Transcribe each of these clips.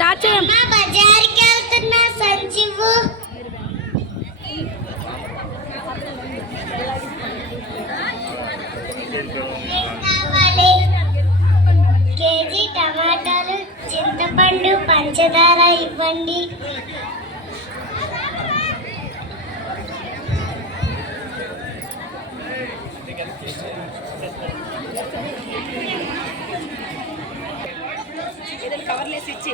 Start చేయం అమ్మ బజార్కి వెళ్తున్నా సంచివు కేజీ టమాటాలు చింతపండు పంచదార ఇవ్వండి. ఏదైనా కవర్లేసి ఇచ్చి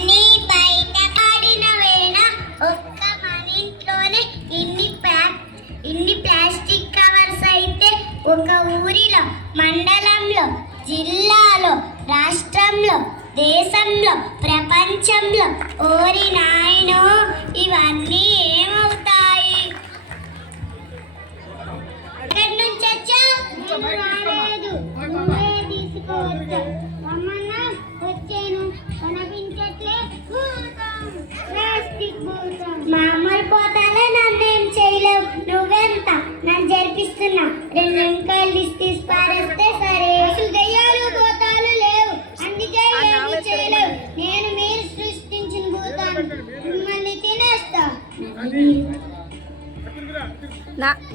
రాష్ట్రంలో దేశంలో ప్రపంచంలో ఓరి నాయనో ఇవన్నీ ఏమవుతాయి? ఎక్కడి నుంచి వచ్చాను. కనిపించట్లే. భూతం ప్లాస్టిక్ భూతం మామూలు పోతాలే నన్నేం చేయలేవు. నువ్వెంత? నన్ను జరిపిస్తున్నా. రెండు వెంకాయలు నాకు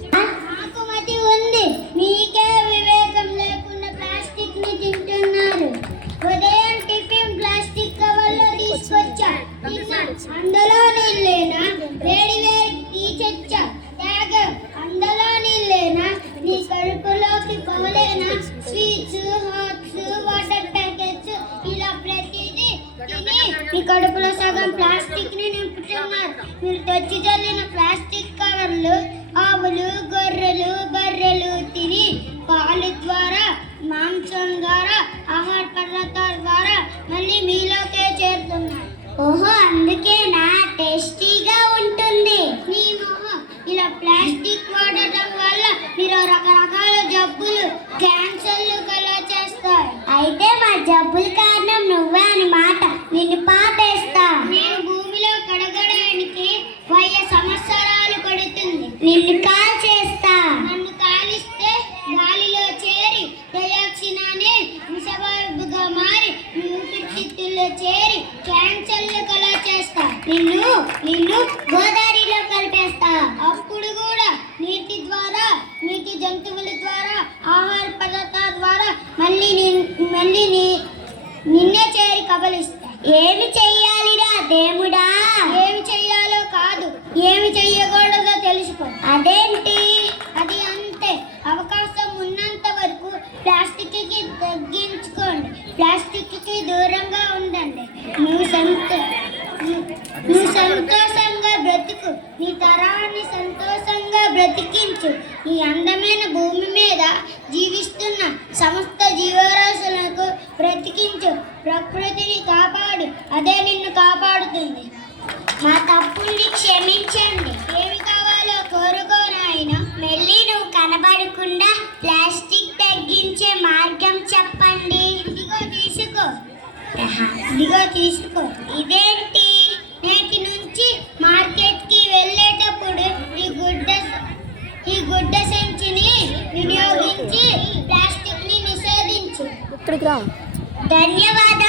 ఉంది. మీకే మీరు తెచ్చి చల్లిన ప్లాస్టిక్ కవర్లు ఆవులు గొర్రెలు బర్రెలు తిని పాలు ద్వారా మాంసం ద్వారా ఆహార పదార్థాల ద్వారా మళ్ళీ మీలోకే చేరుతున్నాయి. ఓహో అందుకేనా? టేస్టీగా ఉంటుంది. మీ మొహం ఇలా ప్లాస్టిక్ వాడటం వల్ల మీరు రకరకాల జబ్బులు క్యాన్సర్లు కలా చేస్తాయి అయితే మా జబ్బుల కారణం నువ్వే అని మాట నిన్ను పాటేస్తా నేను భూమిలో కడగడానికి వెయ్యి సంవత్సరాలు పడుతుంది నిన్ను కాల్ చేస్తా నన్ను కాలిస్తే గాలిలో చేరి డయాక్సిన్ అనే విషవాయువుగా మారి నీ ఊపిరితిత్తుల్లో చేరి క్యాన్సర్లు కలా చేస్తా నిన్ను నిన్ను గోదావరిలో కలిపేస్తా. అప్పుడు కూడా నీటి ద్వారా నీటి జంతువుల ద్వారా ఆహార పదార్థాల ద్వారా మళ్ళీ మళ్ళీ నిన్నే చేరి కబలిస్తా. ఏమి చెయ్యాలిరా దేవుడా? ఏమి చెయ్యాలో కాదు. ఏమి చెయ్యకూడదో తెలుసుకో. అదేంటి? నీ తరాన్ని సంతోషంగా బ్రతికించు. ఈ అందమైన భూమి మీద జీవిస్తున్న సమస్త జీవరాశులకు బ్రతికించు. ప్రకృతిని కాపాడు. అదే నిన్ను కాపాడుతుంది. మా తప్పుల్ని క్షమించండి. ఏమి కావాలో కోరుకో నాయన. మళ్ళీ నువ్వు కనబడకుండా ప్లాస్టిక్ తగ్గించే మార్గం చెప్పండి. ఇదిగో తీసుకో. ఇదిగో తీసుకో. ఇదేంటి? వినియోగించి ప్లాస్టిక్ ని నిషేధించు ఇక్కడికి రా ధన్యవాదాలు